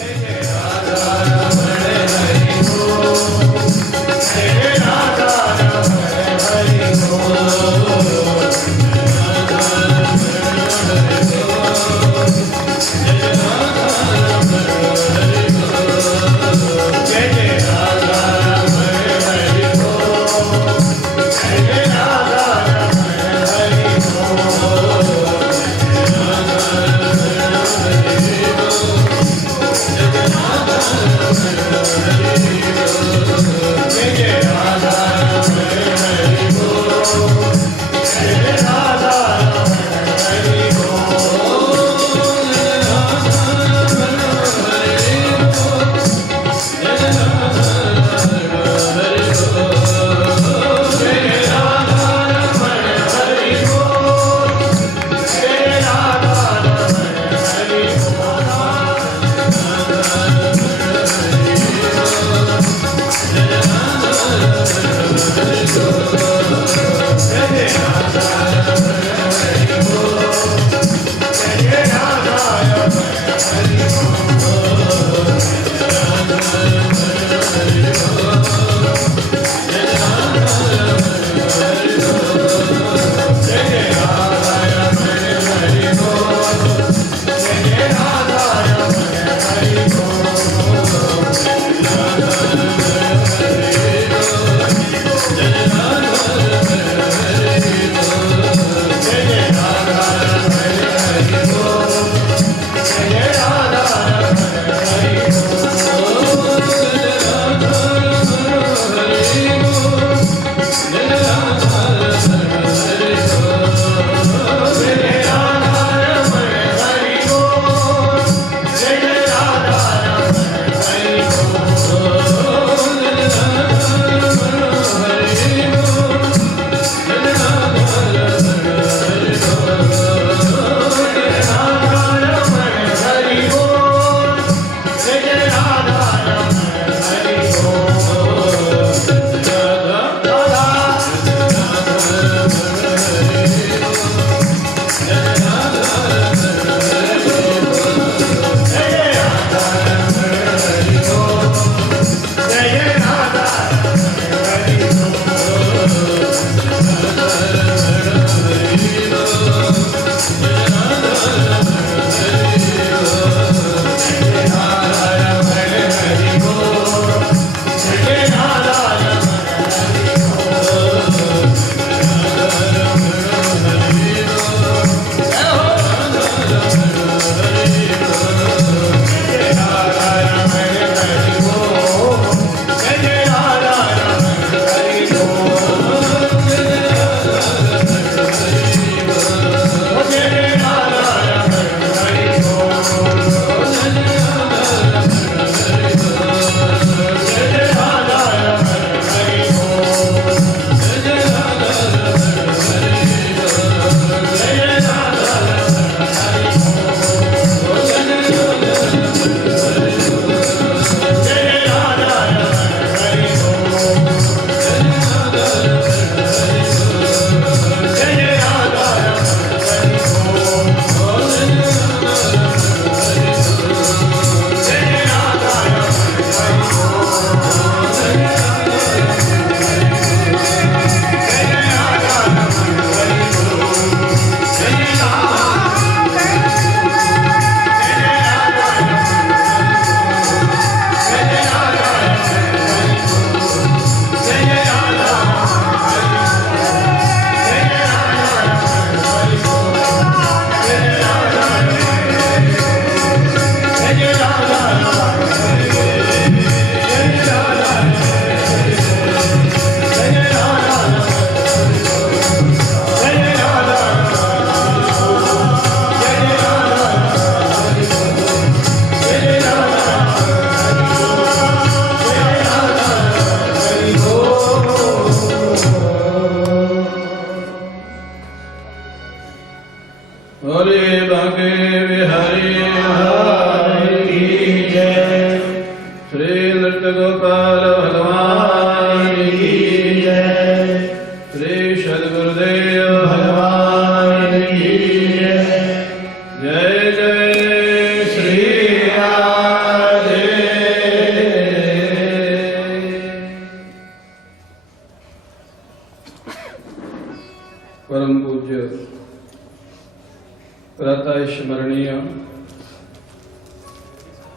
जय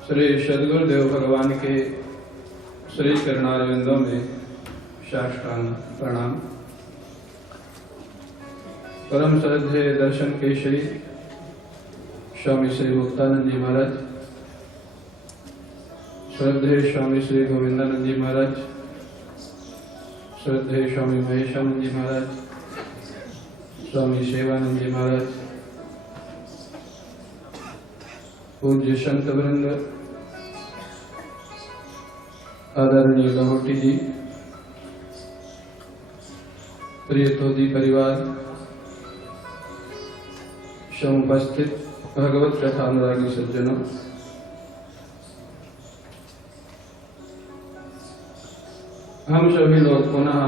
श्री सद्गुरुदेव भगवान के श्री चरणारविंदों में साष्टांग प्रणाम। परम श्रद्धेय दर्शन केशरी स्वामी श्री मुक्तानंद जी महाराज, श्रद्धेय स्वामी श्री गोविंदानंद जी महाराज, श्रद्धेय स्वामी महेशानंद जी महाराज, स्वामी सेवानंद जी महाराज, पूज्य संत वृंद, आदरणीय लहोटी जी, प्रिय तोदी परिवार, समुपस्थित भगवत कथा अनुरागी सज्जनों, हम सभी लोग पुनः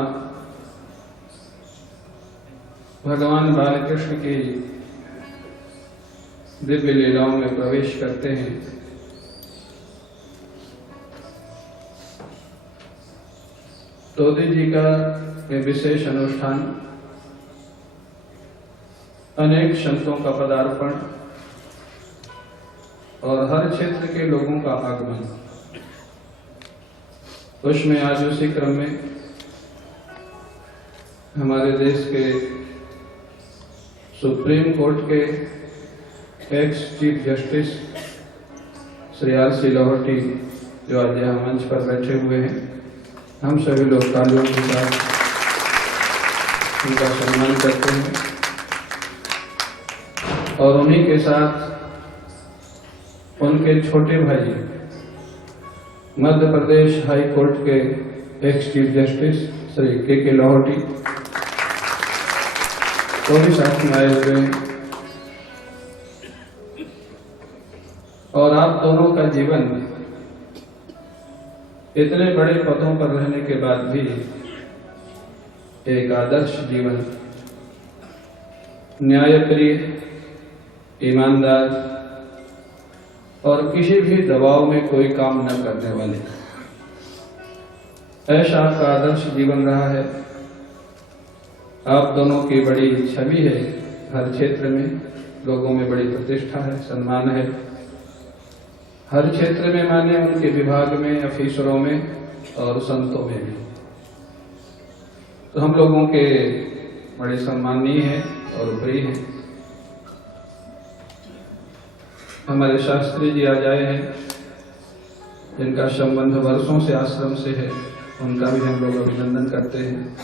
भगवान बालकृष्ण की दिव्य लीलाओं में प्रवेश करते हैं। तोदी जी का ये विशेष अनुष्ठान, अनेक संतों का पदार्पण और हर क्षेत्र के लोगों का आगमन, उसमें आज उसी क्रम में हमारे देश के सुप्रीम कोर्ट के ex chief justice Shri RC. Lahoti जो आज यहाँ मंच पर बैठे हुए हैं, हम सभी लोग तालियों के साथ उनका सम्मान करते हैं और उन्हीं के साथ उनके छोटे भाई मध्य प्रदेश हाई कोर्ट के एक्स चीफ जस्टिस श्री के लाहौटी वो भी साथ में आए हुए हैं। और आप दोनों का जीवन इतने बड़े पदों पर रहने के बाद भी एक आदर्श जीवन, न्यायप्रिय, ईमानदार और किसी भी दबाव में कोई काम न करने वाले, ऐसा आपका आदर्श जीवन रहा है। आप दोनों की बड़ी छवि है, हर क्षेत्र में लोगों में बड़ी प्रतिष्ठा है, सम्मान है, हर क्षेत्र में माने उनके विभाग में, अफीसरों में और संतों में भी। तो हम लोगों के बड़े सम्मानीय हैं और प्रिय हैं। हमारे शास्त्री जी आज आए हैं, जिनका संबंध वर्षों से आश्रम से है, उनका भी हम लोग अभिनंदन करते हैं।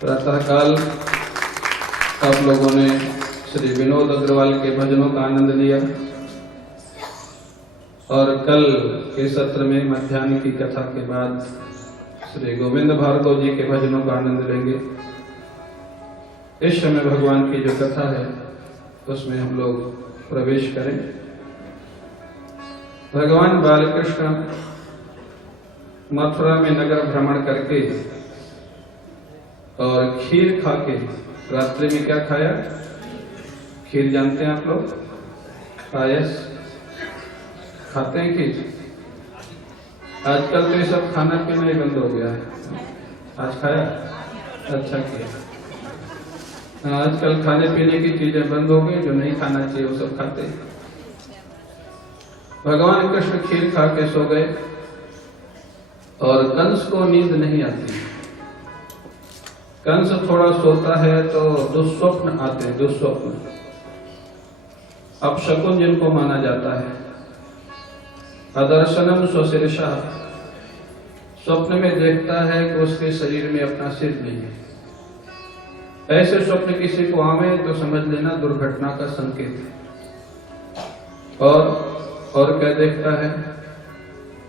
प्रातःकाल आप लोगों ने श्री विनोद अग्रवाल के भजनों का आनंद लिया और कल के सत्र में मध्याह्न की कथा के बाद श्री गोविंद भार्गव जी के भजनों का आनंद लेंगे। इस समय भगवान की जो कथा है उसमें हम लोग प्रवेश करें। भगवान बालकृष्ण मथुरा में नगर भ्रमण करके और खीर खा के, रात्रि में क्या खाया? खीर जानते हैं आप लोग, पायस खाते हैं खीर। आजकल तो ये सब खाना पीना ही बंद हो गया है। आज खाया? अच्छा किया। आजकल खाने पीने की चीजें बंद हो गई, जो नहीं खाना चाहिए वो सब खाते हैं। भगवान कृष्ण खीर खा के सो गए और कंस को नींद नहीं आती। कंस थोड़ा सोता है तो दुस्वप्न आते हैं, दुस्वप्न, अपशकुन जिनको माना जाता है। अदर्शनम स्वशिरसा, स्वप्न में देखता है कि उसके शरीर में अपना सिर नहीं है। ऐसे स्वप्न किसी को आवे तो समझ लेना दुर्घटना का संकेत है। और क्या देखता है?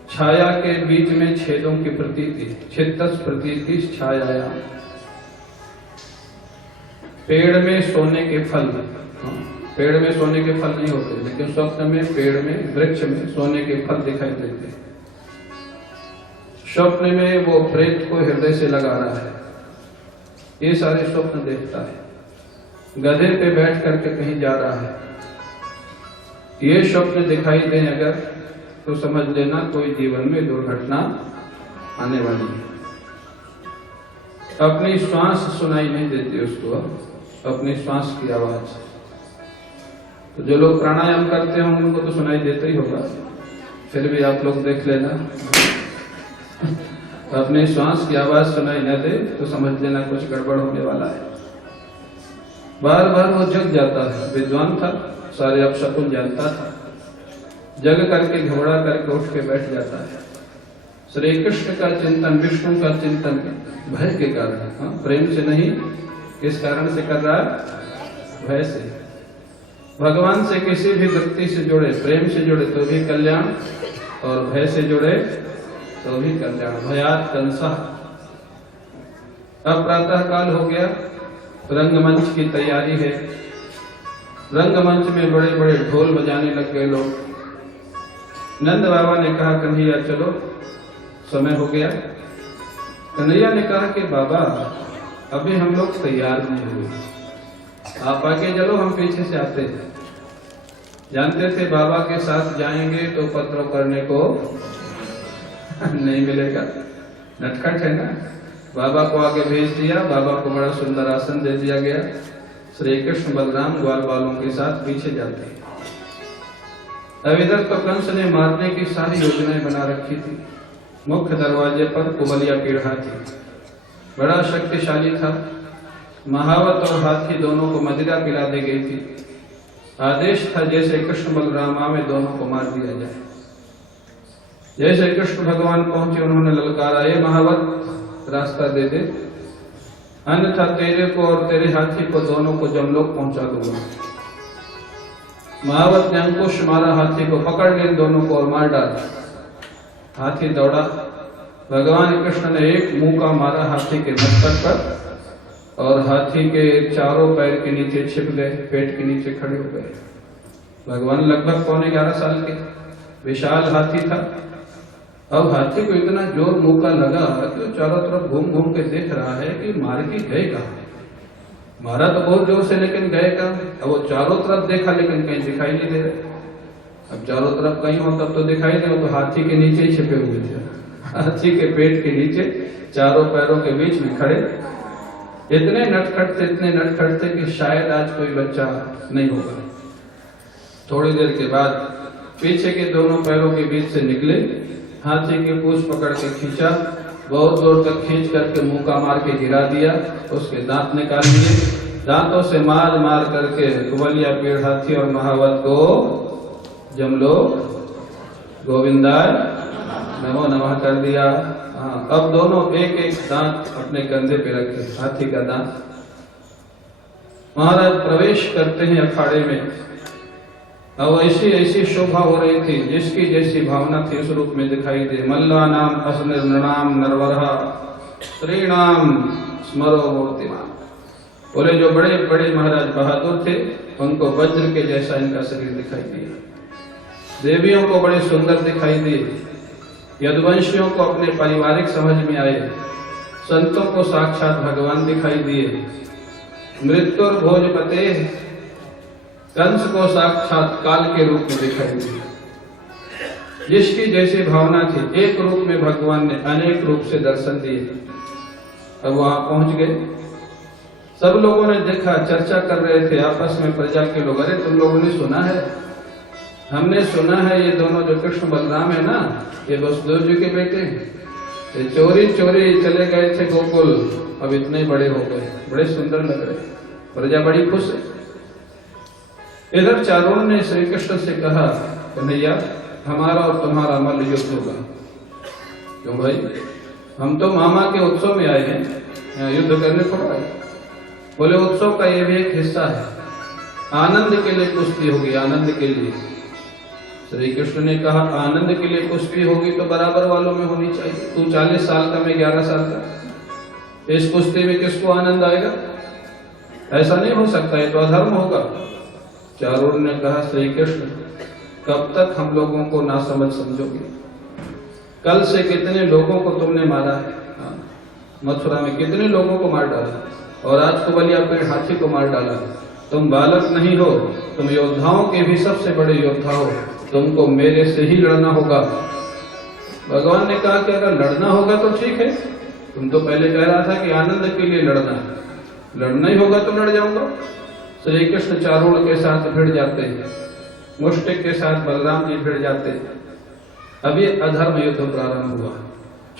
छाया के बीच में छेदों की प्रतीति, छित्तस प्रतीति छाया। पेड़ में सोने के फल, पेड़ में सोने के फल नहीं होते, लेकिन स्वप्न में पेड़ में, वृक्ष में सोने के फल दिखाई देते हैं। स्वप्न में वो प्रेत को हृदय से लगा रहा है। ये सारे स्वप्न देखता है। गधे पे बैठ करके कहीं जा रहा है। ये स्वप्न दिखाई दें अगर, तो समझ लेना कोई जीवन में दुर्घटना आने वाली है। अपनी श्वास सुनाई नहीं देती उसको, अपनी श्वास की आवाज। तो जो लोग प्राणायाम करते होंगे उनको तो सुनाई देता ही होगा, फिर भी आप लोग देख लेना। अपने श्वास की आवाज सुनाई न दे तो समझ लेना कुछ गड़बड़ होने वाला है। बार बार वो जग जाता है, विद्वान था, सारे अपशकुन जानता था, जग करके घबरा करके उठ के बैठ जाता है। श्री कृष्ण का चिंतन, विष्णु का चिंतन भय के कारण, प्रेम से नहीं, किस कारण से कर रहा है? भय से। भगवान से किसी भी व्यक्ति से जुड़े, प्रेम से जुड़े तो भी कल्याण, और भय से जुड़े तो भी कल्याण। भयात कंसा। अब प्रातः काल हो गया, रंगमंच की तैयारी है। रंगमंच में बड़े बड़े ढोल बजाने लग गए लोग। नंद बाबा ने कहा, कन्हैया चलो, समय हो गया। कन्हैया ने कहा कि बाबा अभी हम लोग तैयार नहीं हुए, आप आगे चलो, हम पीछे से आते हैं। जानते थे बाबा के साथ जाएंगे तो पत्रों करने को नहीं मिलेगा, नटखट है ना। बाबा को आगे भेज दिया, बाबा को बड़ा सुंदर आसन दे दिया गया। श्री कृष्ण बलराम ग्वाल बालों के साथ पीछे जाते हैं। अब इधर तो कंस ने मारने की सारी योजनाएं बना रखी थी। मुख्य दरवाजे पर कुबलिया पीढ़ा थी, बड़ा शक्तिशाली था। महावत और हाथी दोनों को मदिरा पिला दी गई थी। आदेश था जैसे कृष्ण बलरामा में दोनों को मार दिया जाए। जैसे कृष्ण भगवान पहुंचे, उन्होंने ललकारा, ये महावत रास्ता दे दे, अन्यथा तेरे को और तेरे हाथी को दोनों को जमलोक पहुंचा दूंगा। महावत ने अंकुश मारा, हाथी को पकड़ लिया दोनों को और मार डाला। हाथी दौड़ा, भगवान कृष्ण ने एक मुक्का मारा हाथी के मस्तक पर, और हाथी के चारों पैर के नीचे छिप गए, पेट के नीचे खड़े हो गए। भगवान लगभग 11.25 साल के, विशाल हाथी था। अब हाथी को इतना जोर मुक्का लगा कि वो चारों तरफ घूम घूम के देख रहा है कि मार के गए कहाँ। मारा तो बहुत जोर से, लेकिन गए कहाँ? अब वो चारों तरफ देखा लेकिन कहीं दिखाई नहीं दे रहे। अब चारों तरफ कहीं हो तब तो दिखाई दे, तो हाथी के नीचे ही छिपे हुए थे। हाथी के पेट के नीचे चारों पैरों के बीच में खड़े। इतने नटखट थे कि शायद आज कोई बच्चा नहीं होगा। थोड़ी देर के बाद पीछे के दोनों पैरों के बीच से निकले, हाथी की पूंछ पकड़ के खींचा, बहुत दूर तक खींच करके मुक्का मार के गिरा दिया। उसके दांत निकाल लिए, दांतों से मार मार करके कुबलिया पीड़ हाथी और महावत को जमलोक गोविंदाय नमो नमः कर दिया। अब दोनों एक एक दांत अपने कंधे पे रखे, हाथी का दांत। महाराज प्रवेश करते हैं अखाड़े में। अब ऐसी ऐसी शोभा हो रही थी, जिसकी जैसी भावना थी उस रूप में दिखाई दे। मल्ला नाम असनिर्णाम नरवरहा श्रीनाम स्मरो मूर्तिमान। बोले जो बड़े बड़े महाराज बहादुर थे, उनको वज्र के जैसा इनका शरीर दिखाई दिया। देवियों को बड़े सुंदर दिखाई दिए, यदुवंशियों को अपने पारिवारिक समझ में आए, संतों को साक्षात भगवान दिखाई दिए। मृत्युर भोजपते, कंस को साक्षात काल के रूप में दिखाई दिए। जिसकी जैसी भावना थी, एक रूप में भगवान ने अनेक रूप से दर्शन दिए। अब वहां पहुंच गए, सब लोगों ने देखा, चर्चा कर रहे थे आपस में प्रजा के लोग। अरे तुम लोगों ने सुना है, हमने सुना है ये दोनों जो कृष्ण बलराम है ना, ये वसुदेव जी के बेटे, ये चोरी चोरी चले गए थे गोकुल, अब इतने बड़े हो गए, बड़े सुंदर लग रहे, प्रजा बड़ी खुश है। इधर चारों ने श्री कृष्ण से कहा, कन्हैया हमारा और तुम्हारा मल्ल युद्ध होगा। क्यों भाई, हम तो मामा के उत्सव में आए हैं, यहाँ युद्ध करने थोड़ा आए। बोले उत्सव का ये भी एक हिस्सा है, आनंद के लिए कुश्ती होगी, आनंद के लिए। श्री कृष्ण ने कहा आनंद के लिए कुश्ती होगी तो बराबर वालों में होनी चाहिए। तू 40 साल का, मैं 11 साल का, इस कुश्ती में किसको आनंद आएगा? ऐसा नहीं हो सकता, ये तो अधर्म होगा। चारों ने कहा श्री कृष्ण कब तक हम लोगों को नासमझ समझोगे? कल से कितने लोगों को तुमने मारा है, मथुरा में कितने लोगों को मार डाला, और आज कुबलिया पेड़ हाथी को मार डाला। तुम बालक नहीं हो, तुम योद्धाओं के भी सबसे बड़े योद्धा हो, तुमको मेरे से ही लड़ना होगा। भगवान ने कहा कि अगर लड़ना होगा तो ठीक है, तुम तो पहले कह रहा था कि आनंद के लिए लड़ना है, लड़ना ही होगा तो लड़ जाऊंगा। श्री कृष्ण चारूण के साथ भिड़ जाते हैं, मुष्टिक के साथ बलराम जी भिड़ जाते हैं। अब ये अधर्म युद्ध प्रारंभ हुआ।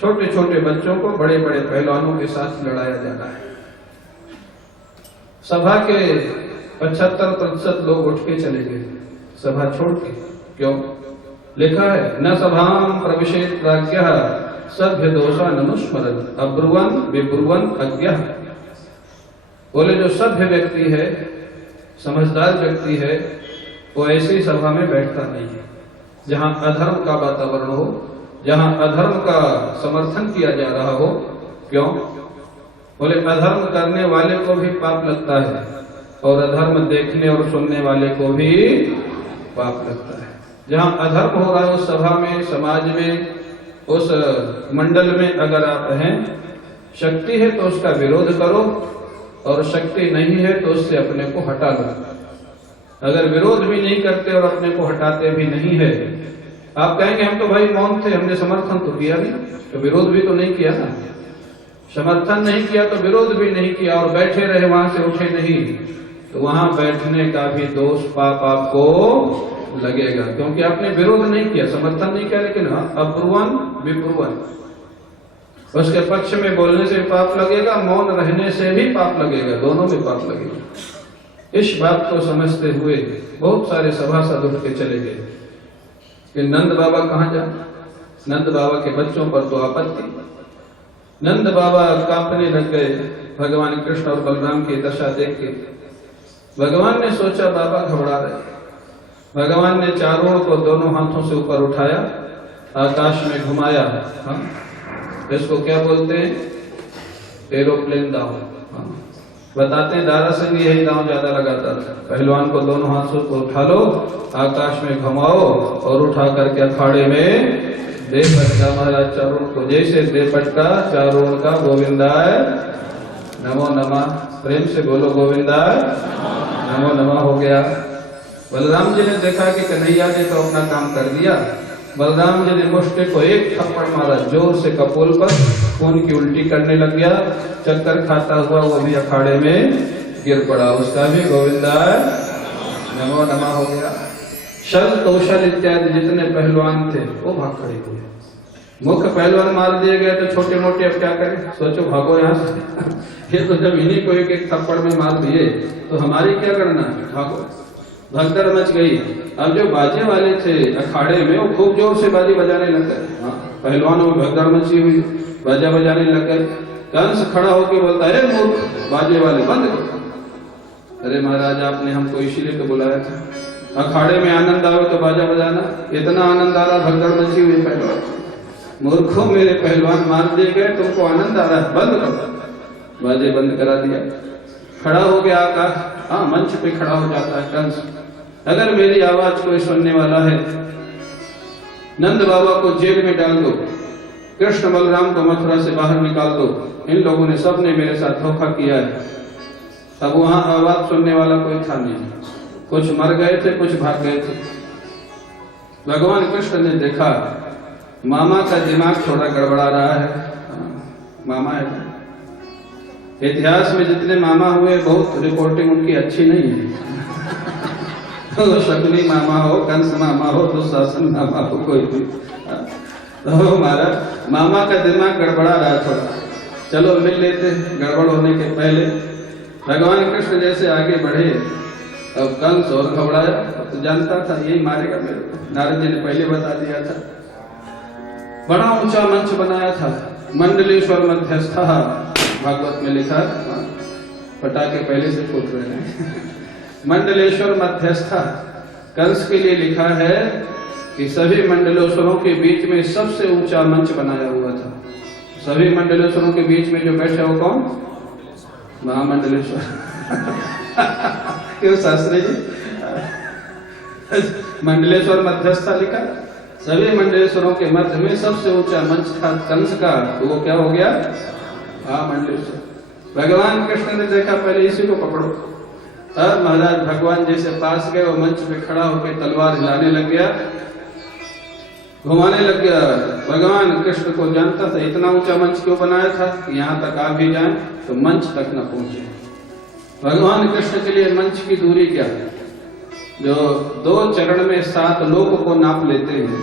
छोटे छोटे बच्चों को बड़े बड़े पहलवानों के साथ लड़ाया जा रहा है। सभा के 75% लोग उठ के चले गए, सभा छोड़ के। क्यों? लिखा है न सभाम प्रविशेत प्राज्ञः सभ्य दोषा ननुस्मरन् अब्रुवन् विब्रुवन् अज्ञः। बोले जो सभ्य व्यक्ति है, समझदार व्यक्ति है, वो ऐसी सभा में बैठता नहीं है जहां अधर्म का वातावरण हो, जहां अधर्म का समर्थन किया जा रहा हो। क्यों? बोले अधर्म करने वाले को भी पाप लगता है और अधर्म देखने और सुनने वाले को भी पाप लगता है। जहां अधर्म हो रहा है उस सभा में, समाज में, उस मंडल में अगर आप हैं, शक्ति है तो उसका विरोध करो और शक्ति नहीं है तो उससे अपने को हटा लो। अगर विरोध भी नहीं करते और अपने को हटाते भी नहीं है, आप कहेंगे हम तो भाई मौन थे, हमने समर्थन तो किया नहीं, तो विरोध भी तो नहीं किया ना। समर्थन नहीं किया तो विरोध भी नहीं किया और बैठे रहे, वहां से उठे नहीं, तो वहां बैठने का भी दोष पाप आपको लगेगा, क्योंकि आपने विरोध नहीं किया, समर्थन नहीं किया। लेकिन अब्रुवन विब्रुवन, उसके पक्ष में बोलने से पाप लगेगा, मौन रहने से भी पाप लगेगा, दोनों में पाप लगेगा। इस बात को समझते हुए बहुत सारे सभासद उठ के चले गए कि नंद बाबा कहाँ जाए। नंद बाबा के बच्चों पर तो आपत्ति। नंद बाबा कांपने लग गए भगवान कृष्ण और बलराम की दशा देख के। भगवान ने सोचा बाबा घबरा रहे। भगवान ने चारों को दोनों हाथों से ऊपर उठाया, आकाश में घुमाया। इसको क्या बोलते हैं? एरोप्लेन दांव। बताते हैं दारा सिंह यही दांव ज्यादा लगाता था। पहलवान को दोनों हाथों को उठा लो, आकाश में घुमाओ और उठा करके अखाड़े में दे पटका। महाराज चारों को जैसे दे पटका, चारों का गोविंदाय नमो नमः। प्रेम से बोलो गोविंदाय नमो नमः हो गया। बलराम जी ने देखा कि कन्हैया ने तो अपना काम कर दिया। बलराम जी ने मुष्टि को एक थप्पड़ मारा जोर से कपोल पर, खून की उल्टी करने लग गया। चक्कर खाता हुआ वो भी अखाड़े में गिर पड़ा, उसका भी गोविंदाय नमो नमः हो गया। शल कौशल इत्यादि जितने पहलवान थे वो भाग खड़े हुए। मुख्य पहलवान मार दिए गए तो छोटे मोटे अब क्या करें, सोचो भागो यहाँ से। ये तो जब इन्हीं को एक एक थप्पड़ में मार दिए तो हमारी क्या करना, भागो। भगदड़ मच गई। अब जो बाजे वाले थे अखाड़े में वो खूब जोर से बाजी बजाने लग गए। पहलवानों में भगदड़ मची हुई, बाजा बजाने लग गए। कंस खड़ा होकर बोलता है, अरे मूर्ख, बाजे वाले बंद करो। अरे महाराज आपने हमको इसीलिए तो बुलाया था, अखाड़े में आनंद आवे तो बाजा बजाना। इतना आनंद आ रहा, भगदड़ मची हुई। पहलवान, मूर्खों मेरे पहलवान मार दिए गए, तुमको आनंद आ रहा है, बंद करो। बाजे बंद करा दिया। खड़ा हो गया आकाश। हाँ, मंच पे खड़ा हो जाता है कंस। अगर मेरी आवाज कोई सुनने वाला है, नंद बाबा को जेल में डाल दो, कृष्ण बलराम को मथुरा से बाहर निकाल दो। इन लोगों ने सबने मेरे साथ धोखा किया है। अब वहां आवाज सुनने वाला कोई था नहीं। कुछ मर गए थे, कुछ भाग गए थे। भगवान कृष्ण ने देखा मामा का दिमाग थोड़ा गड़बड़ा रहा है। मामा है, इतिहास में जितने मामा हुए बहुत रिपोर्टिंग उनकी अच्छी नहीं है। तो शकुनी मामा हो, कंस मामा हो, दुशासन मामा हो, कोई भी, तो हमारा मामा का दिमाग गड़बड़ा रहा थोड़ा। चलो मिल लेते गड़बड़ होने के पहले। भगवान कृष्ण जैसे आगे बढ़े, अब कंस और घबराया। तो जानता था यही मारेगा मेरे को, नारद जी ने पहले बता दिया था। बड़ा ऊंचा मंच बनाया था, मंडलेश्वर मध्यस्था, भागवत में लिखा। पटाखे पहले से फूट रहे हैं। मंडलेश्वर मध्यस्था, कंस के लिए लिखा है कि सभी मंडलेश्वरों के बीच में सबसे ऊंचा मंच बनाया हुआ था। सभी मंडलेश्वरों के बीच में जो बैठे वो कौन? महामंडलेश्वर। क्यों शास्त्री जी? मंडलेश्वर मध्यस्था लिखा, सभी मंडलेश्वरों के मध्य में सबसे ऊंचा मंच था कंस का, तो वो क्या हो गया? महामंडलेश्वर। भगवान कृष्ण ने देखा पहले इसी को पकड़ो। अब महाराज भगवान जैसे पास गए, वो मंच पे खड़ा होकर तलवार हिलाने लग गया, घुमाने लग गया। भगवान कृष्ण को जानता था इतना ऊंचा मंच क्यों बनाया था, यहाँ तक आ भी जाए तो मंच तक न पहुंचे। भगवान कृष्ण के लिए मंच की दूरी क्या है? जो 2 चरण में 7 लोक को नाप लेते हैं,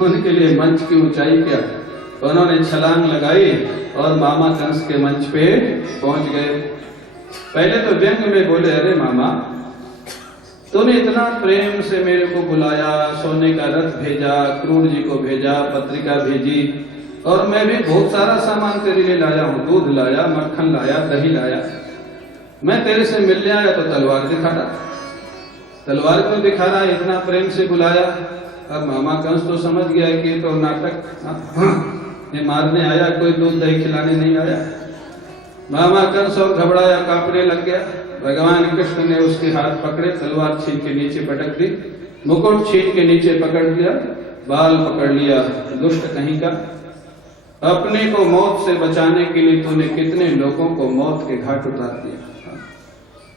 उनके लिए मंच की ऊंचाई क्या है? उन्होंने छलांग लगाई और मामा कंस के मंच पे पहुंच गए। पहले तो व्यंग में बोले, अरे मामा, तूने इतना प्रेम से मेरे को बुलाया, सोने का रथ भेजा, क्रूर जी को भेजा, पत्रिका भेजी, और मैं भी बहुत सारा सामान तेरे लिए लाया हूँ, दूध लाया, मक्खन लाया, दही लाया। मैं तेरे से मिलने आया तो तलवार दिखा रहा, तलवार क्यों दिखा रहा? इतना प्रेम से बुलाया। अब मामा कंस तो समझ गया कि तो नाटक, ये मारने आया, कोई दूध दही खिलाने नहीं आया। मामा कंस और घबराया, कांपने लग गया। भगवान कृष्ण ने उसके हाथ पकड़े, तलवार छीन के नीचे पटक दी, मुकुट छीन के नीचे पकड़ लिया, बाल पकड़ लिया। दुष्ट कहीं का, अपने को मौत से बचाने के लिए तूने कितने लोगों को मौत के घाट उतार दिया।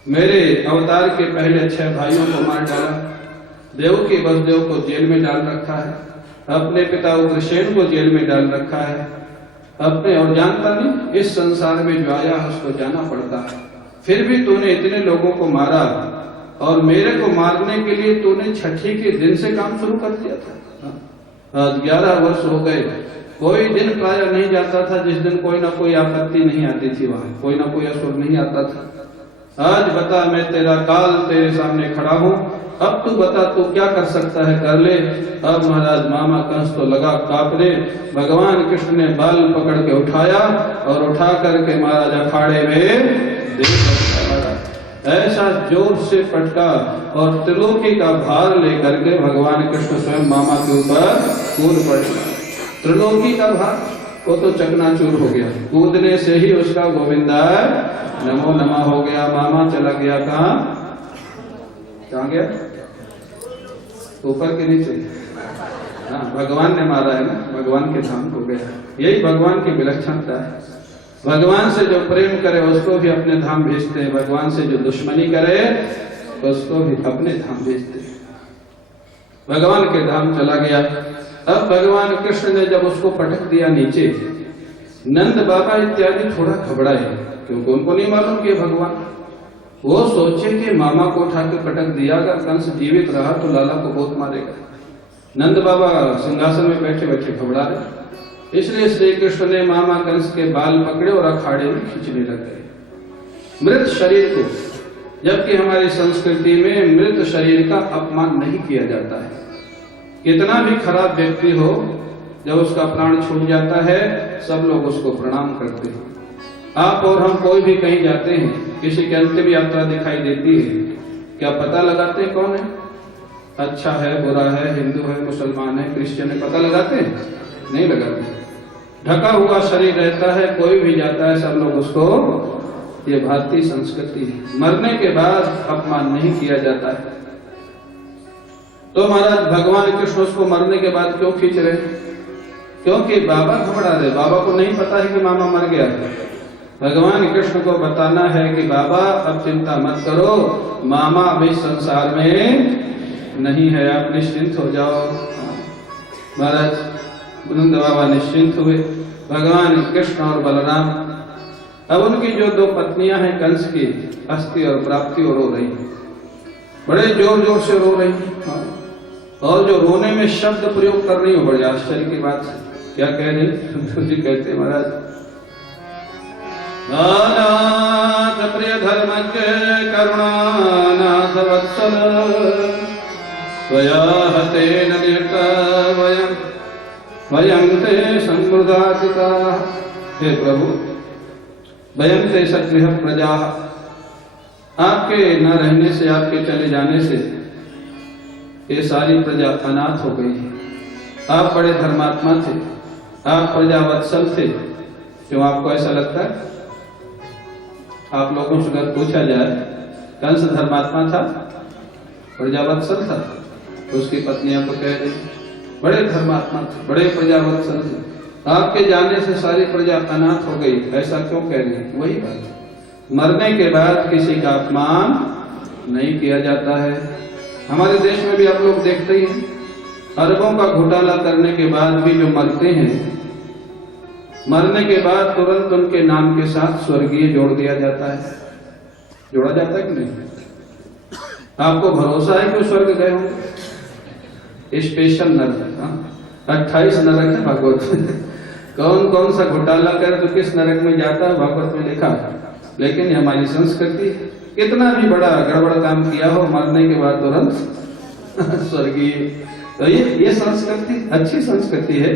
मेरे अवतार के पहले 6 भाइयों को मार डाला, देवकी वसुदेव को जेल में डाल रखा है, अपने पिता उग्रसेन को जेल में डाल रखा है, अपने, और जानता नहीं इस संसार में जो आया उसको जाना पड़ता है। फिर भी तूने इतने लोगों को मारा, और मेरे को मारने के लिए तूने छठी के दिन से काम शुरू कर दिया था। आज 11 वर्ष हो गए, कोई दिन प्राय नहीं जाता था जिस दिन कोई ना कोई आपत्ति नहीं आती थी, वहां कोई ना कोई असुर नहीं आता था। आज बता, मैं तेरा काल तेरे सामने खड़ा हूं, अब तू बता तू क्या कर सकता है, कर ले। अब महाराज मामा कंस तो लगा कांपने। भगवान कृष्ण ने बाल पकड़ के उठाया और उठा करके महाराज अखाड़े में ऐसा जोर से पटका, और त्रिलोकी का भार लेकर के भगवान कृष्ण स्वयं मामा के ऊपर कूद पड़े। त्रिलोकी का भार वो तो चकनाचूर हो गया, कूदने से ही उसका गोविंदा नमो नमः हो गया। मामा चला गया कहाँ गया? ऊपर के नीचे। हाँ, भगवान ने मारा है ना, भगवान के धाम हो गया। यही भगवान की विलक्षणता है। भगवान से जो प्रेम करे उसको भी अपने धाम भेजते हैं, भगवान से जो दुश्मनी करे उसको भी अपने धाम भेजते हैं। भगवान के धाम चला गया। अब भगवान कृष्ण ने जब उसको पटक दिया नीचे, नंद बाबा इत्यादि थोड़ा घबराए, क्योंकि उनको नहीं मालूम कि भगवान, वो सोचे कि मामा को उठा के पटक दिया, अगर कंस जीवित रहा तो लाला को बहुत मारेगा। नंद बाबा सिंहासन में बैठे बैठे घबरा रहे, इसलिए श्री कृष्ण ने मामा कंस के बाल पकड़े और अखाड़े में खींचने लग गए। मृत शरीर को, जबकि हमारी संस्कृति में मृत शरीर का अपमान नहीं किया जाता है। कितना भी खराब व्यक्ति हो, जब उसका प्राण छूट जाता है सब लोग उसको प्रणाम करते हैं। आप और हम कोई भी कहीं जाते हैं, किसी की अंतिम यात्रा दिखाई देती है, क्या पता लगाते हैं कौन है? अच्छा है, बुरा है, हिंदू है, मुसलमान है, क्रिश्चियन है, पता लगाते हैं? नहीं लगाते। ढका हुआ शरीर रहता है, कोई भी जाता है सब लोग उसको, ये भारतीय संस्कृति है। मरने के बाद अपमान नहीं किया जाता है। तो महाराज भगवान कृष्ण उसको मरने के बाद क्यों खींच रहे? क्योंकि बाबा घबरा रहे, बाबा को नहीं पता है कि मामा मर गया है। भगवान कृष्ण को बताना है कि बाबा अब चिंता मत करो, मामा अभी संसार में नहीं है, आप निश्चिंत हो जाओ। महाराज नंद बाबा निश्चिंत हुए। भगवान कृष्ण और बलराम, अब उनकी जो 2 पत्नियां हैं कंस की, अस्थि और प्राप्ति, और रो रही, बड़े जोर जोर से रो रही, और जो रोने में शब्द प्रयोग कर रही हो, बड़े आश्चर्य की बात। क्या कह रही? जी कहते महाराज, नाथ प्रिय धर्मज्ञ करुणानाथ वत्सल, त्वया हतेन निर्तवयम् वयं ते संवृदातिता। हे प्रभु, वयं ते सगृह प्रजा, आपके न रहने से, आपके चले जाने से ये सारी प्रजा अनाथ हो गई है। आप बड़े धर्मात्मा थे, आप प्रजा वत्सल थे, क्यों आपको ऐसा लगता है? आप लोगों से अगर पूछा जाए, कंस धर्मात्मा था, प्रजा वत्सल था, तो उसकी पत्नियां तो कह रही बड़े धर्मात्मा थे, बड़े प्रजा वत्सल थे, आपके जाने से सारी प्रजा अनाथ हो गई, ऐसा क्यों कह रही? वही बात, मरने के बाद किसी का अपमान नहीं किया जाता है। हमारे देश में भी आप लोग देखते ही हैं, अरबों का घोटाला करने के बाद भी जो मरते हैं, मरने के बाद तुरंत उनके नाम के साथ स्वर्गीय जोड़ दिया जाता है। जोड़ा जाता है कि नहीं? आपको भरोसा है कि वो स्वर्ग गए होंगे? स्पेशल नरक, 28 नरक है भागवत में। कौन कौन सा घोटाला करे तो किस नरक में जाता है भागवत में लिखा है। लेकिन हमारी संस्कृति, कितना भी बड़ा गड़बड़ काम किया हो, मरने के बाद तुरंत स्वर्गीय। तो ये संस्कृति अच्छी संस्कृति है।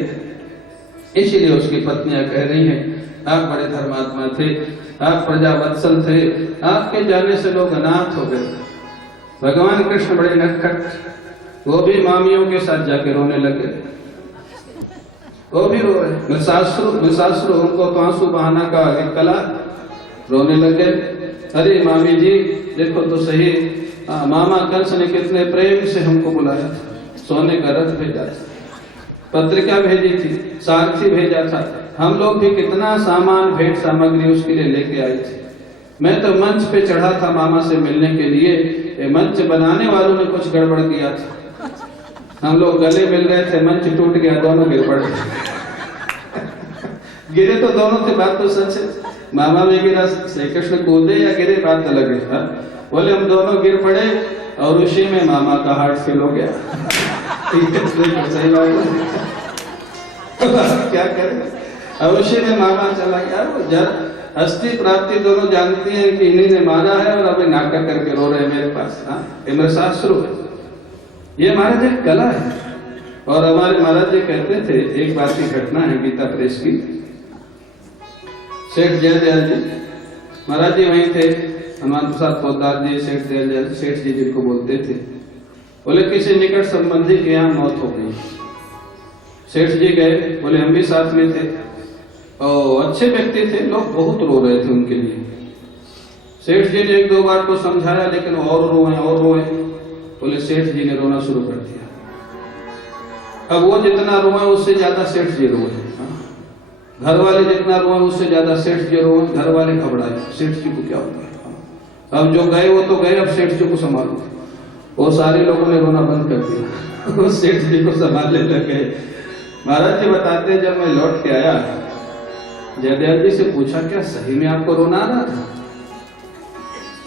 इसीलिए उसकी पत्नियां कह रही हैं, आप बड़े धर्मात्मा थे, आप प्रजावत्सल थे, आपके जाने से लोग अनाथ हो गए। भगवान कृष्ण बड़े नटखट, वो भी मामियों के साथ जाके रोने लगे, वो भी रो रहे। मिसासुर उनको तो आंसू बहाना का एक कला, रोने लगे। अरे मामी जी देखो तो सही, मामा कंस ने कितने प्रेम से हमको बुलाया था, सोने का रथ भेजा था, पत्रिका भेजी थी, सारथी भेजा था, हम लोग भी कितना सामान भेंट सामग्री उसके लिए लेके आए थे। मैं तो मंच पे चढ़ा था मामा से मिलने के लिए, मंच बनाने वालों ने कुछ गड़बड़ किया था। हम लोग गले मिल रहे थे, मंच टूट गया, दोनों गिर पड़े। गिरे तो दोनों थे, बात तो सच है। मामा भी गिरा, श्री कृष्ण कूदे या गिरे, बात अलग है। बोले हम दोनों गिर पड़े और उसी में मामा का हार्ट फेल हो गया। सही बात है, क्या करें। अब उसी में मामा चला गया। अस्थि प्राप्ति दोनों जानती हैं कि इन्हीं ने मारा है और अभी नाटक करके रो रहे हैं मेरे पास। शास्त्र है, ये महाराज एक कला है। और हमारे महाराज जी कहते थे, एक बात की घटना है गीता प्रेस की। सेठ जयदयाल जी महाराज जी वहीं थे, हनुमान प्रसाद पोद्दार जी, सेठ जयदयाल सेठ जी जिनको बोलते थे। बोले किसी निकट संबंधी के यहाँ मौत हो गई। सेठ जी गए, बोले हम भी साथ में थे, और अच्छे व्यक्ति थे, लोग बहुत रो रहे थे उनके लिए। सेठ जी ने एक दो बार को समझाया, लेकिन और रोए। बोले सेठ जी ने रोना शुरू कर दिया। अब वो जितना रोए उससे ज्यादा सेठ जी रोए, घर वाले जितना रोए उससे ज्यादा सेठ जी रोए। घर वाले घबराए, सेठ जी को क्या हो गया। अब जो गए वो तो गए, अब सेठ जी को संभालो। वो सारे लोगों ने रोना बंद कर दिया, वो सेठ जी को संभालने लगे। महाराज जी बताते, जब मैं लौट के आया, जयदयाल जी से पूछा, क्या सही में आपको रोना आ रहा था?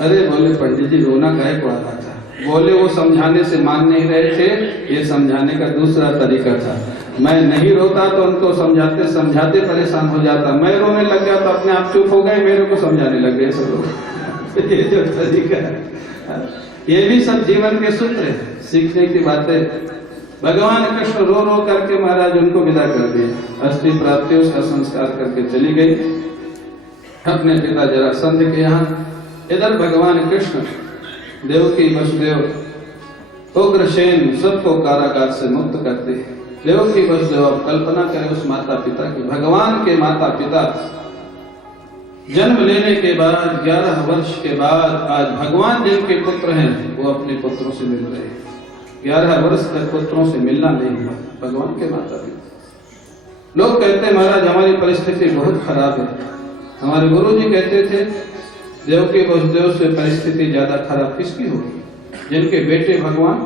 अरे बोले पंडित जी रोना काहे को आ रहा था? बोले वो समझाने से मान नहीं रहे थे, ये समझाने का दूसरा तरीका था। मैं नहीं रोता तो उनको समझाते समझाते परेशान हो जाता, मैं रोने लग गया तो अपने आप चुप हो गए, मेरे को समझाने लग गए सब लोग। ये जो तरीका है, ये भी सब जीवन के सूत्र है, सीखने की बातें। भगवान कृष्ण रो रो करके महाराज उनको विदा कर दिया। अस्थि प्राप्ति उसका संस्कार करके चली गई अपने पिता जरासंध के यहाँ। इधर भगवान कृष्ण देवकी वसुदेव उग्रसेन सबको कारागार से मुक्त करते हैं। देवकी वसुदेव, आप कल्पना करें उस माता पिता की, भगवान के माता पिता जन्म लेने के बाद 11 वर्ष के बाद आज भगवान जिनके पुत्र हैं वो अपने पुत्रों से मिल रहे हैं। 11 वर्ष तक पुत्रों से मिलना नहीं हुआ, भगवान के माता पिता। लोग कहते हैं महाराज हमारी परिस्थिति बहुत खराब है। हमारे गुरु जी कहते थे, देवकी वसुदेव से परिस्थिति ज्यादा खराब किसकी होगी? जिनके बेटे भगवान,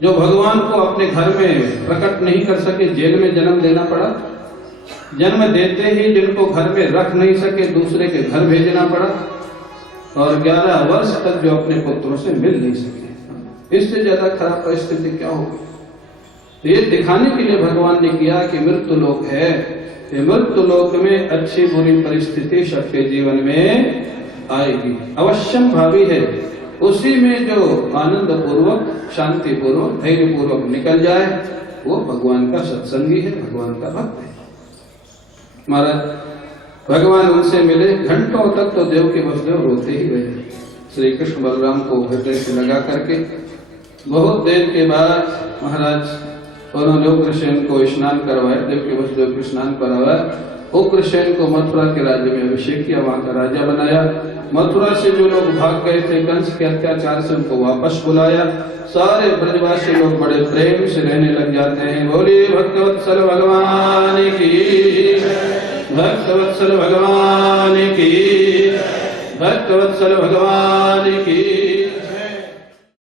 जो भगवान को अपने घर में प्रकट नहीं कर सके, जेल में जन्म देना पड़ा। जन्म देते ही जिनको घर में रख नहीं सके, दूसरे के घर भेजना पड़ा। और 11 वर्ष तक जो अपने पुत्रों से मिल नहीं सके, इससे ज्यादा खराब परिस्थिति क्या होगी? ये दिखाने के लिए भगवान ने किया कि मृत्यु लोक है, ये मृत्यु लोक में अच्छी बुरी परिस्थिति सबके जीवन में आएगी, अवश्यम भावी है। उसी में जो आनंद पूर्वक, शांति पूर्वक, धैर्य पूर्वक निकल जाए वो भगवान का सत्संगी है, भगवान का भक्त है। महाराज भगवान उनसे मिले, घंटों तक तो देवकी वसुदेव रोते ही रहे, श्री कृष्ण बलराम को हृदय से लगा करके। बहुत देर के बाद महाराज उन्होंने उग्रसेन को स्नान करवाया, देवकी वसुदेव को स्नान करवाया। उग्रसेन को मथुरा के राज्य में अभिषेक किया, वहां का राजा बनाया। मथुरा से जो लोग भाग गए थे कंस के अत्याचार से, उनको वापस बुलाया। सारे ब्रजवासी लोग बड़े प्रेम से रहने लग जाते हैं। बोलिए भक्तवत्सल भगवान की, भक्तवत्सल भगवान की, भक्तवत्सल भगवान की।